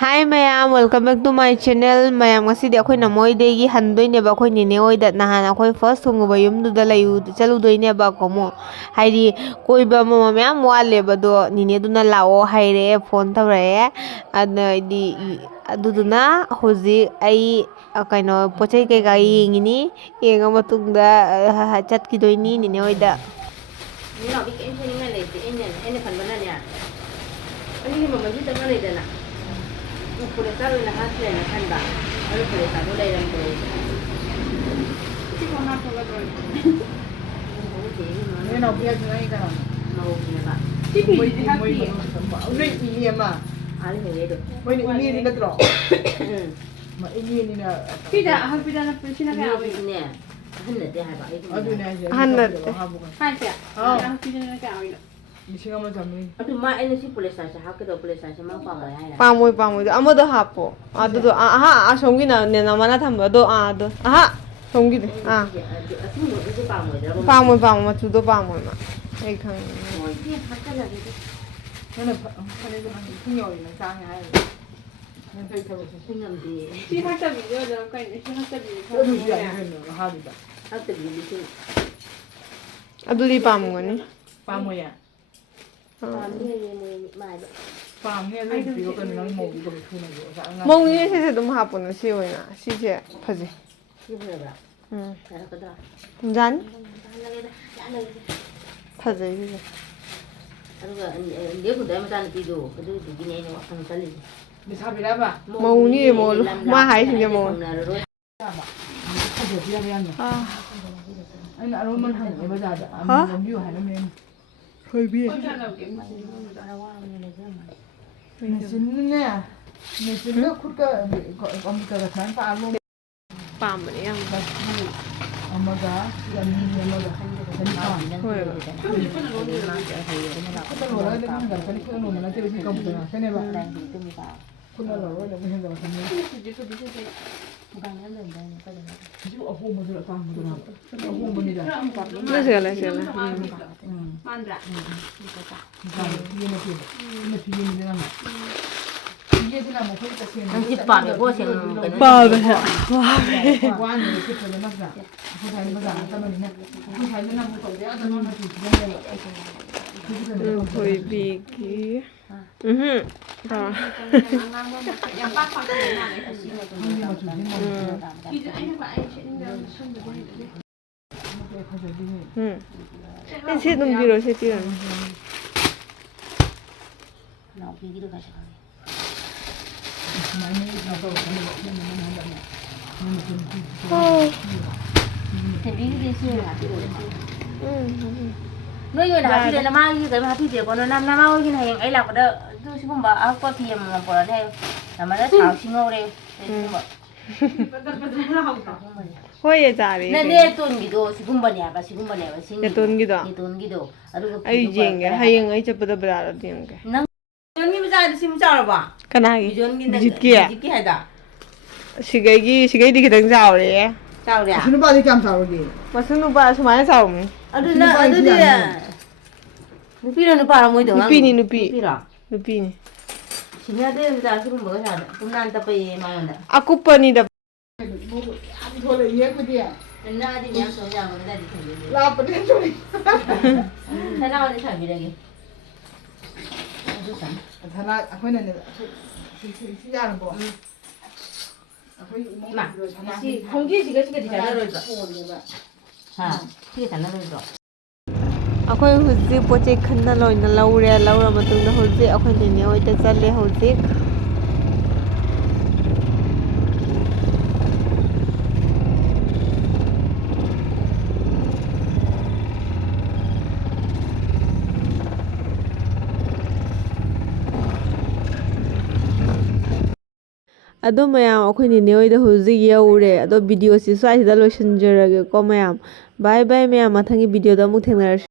Hi mayam, welcome back to my channel. Mayam ngasi di akoy namoy degi handoy neba akoy nene oida nahan akoy first hunguba yumduda layu chaludoy neba komo. Hairi koiba mama mayam wale bado nene duna lao haire phone tawre adna di aduduna hozi ai kaino pochai kai ga yengini yenga matungda chatkidoyni nene oida. Ni no bi ken ni ngale ti ene kan bana nya. Ani mama ji ta ngale dana. Pure taro na hatre na kan ba. Ayo pure taro dai ram ko. Ti ko na to ga do. Ni no bi ga ngai ka. No bi ba. Ti bi di ha ti. Ui ini ma. Ali me do. Ui ini ni na tro. Ma ini ni na. Pida ha pida na pisina ka awi. Ne. Hanne de ha ba. Adu na je. Hanna. Hai sia. Ha pida na ka awi. Lising ama jamni. Adu ma ene si pule sa ha ke do pule sa ma pa ma hai la. Pamoy pamoy amado hapo. Adudo aha asongi na nena mana thamba do ado. Aha songi de. Asu mo ji pa mo da. Pamoy pamoy machudo pamoy ma. Ai khang. Mo ji ha ka la de. Nana phane ko han khunyo ni na sang hai. Nan tai thabo. Singam de. Si ha ta bi yo da kai ni si ha ta bi. Adu ji ai no ha di da. Ha te bi ni si. Aduli pamongani. Pa mo ya. Pa ni ma ba. Pa nge le bi ko kan nang mo bi ko bi thuna jo sa nga. Mong ni se dum hapon si oina. Si je phaji. Si pule ba. Ka ka da. Jan Ha la ge da. Ya la ge. phaji ji. Aduga dia pun dah macam itu, kedua tu gini ni waktu kali. Ni sa bi da ba. Mong ni mo ma hai sin je mo. Da ba. Ko jo bi ya ni. Ah Ai na ro man han ba da da. Am yu hai na men. khoi bi. Ni sin ne. Ni sin ko khut ka computer ka than pa lo. Pam ni yang ba. Amaga yan ni amaga. Hoi. Ko lo la de man ga kan ko no na te bi computer na ne ba. Ko lo lo de men ga kan ni. Bukan yang lain dah. Ju a ho mo de ta mo de na. A ho mo ni da. Le se la se la. Mandra. Ba ni ne ki. Ni fi ni de na. Ye de na mo ko ta se. Nanti pak ni bos yang kena. Pa ba. Wa ni ki ta na ga. Ko ta ni ba ga ta ma ni na. Ko ta ni na mo ko de a ta ma ti ji ne. Khoi bi ki. Da. Yang pak pak ni na ni kasi. Pida ai ba ai shi ni sun da ni. Se dum biro se tiran. Nak pergi tu kasih. Tapi dia sih hati dia. Nói như là hati dia nama như cái hati dia còn năm năm ao như này ấy là có đó tôi sẽ không bảo áo qua phim mà bỏ đây là mà nó thảo xin ngô đây Hoi ya jare. nên nên tuần gì đó sẽ không bận và sẽ không bận và xin Ya ton gi do. tuần gì đó Ai jeng ga hayeng ai chapada bra diem ga. nang tuần như bây giờ xin chào ba Kana gi. tuần như Bijit ki ya. cái hay đó Sigai di kidang jaw re. chào đấy Sino ba ni kam sa ro di? Masunu ba sumaya saw mi. aduh dia nupi lah nupa orang itu Nupi ni nupi. nupi lah Nupi ni. sini ada yang kita suruh bawa sana kemudian tapi mau anda Aku pa ni da. Abi ko le ye ko dia. Nah, di yang Senjam kita di sini. La pa de to ni. Sana ada sahaja lagi. Itu kan. Thana akhoi na ne. Si ya ro bo. Akhoi mo Mà, ro thana. si không biết gì cái di sana rồi. Ko le ba. Ha, di sana rồi. Akhoi huzi poche khanna loina laure laura matungda huzi akhoi nene oi ta challe huzi. Ado mayam akhoi nene oi da huzi yaure ado video si swai da lotion jarage ko mayam bye bye mayam mathangi video da mu thengnar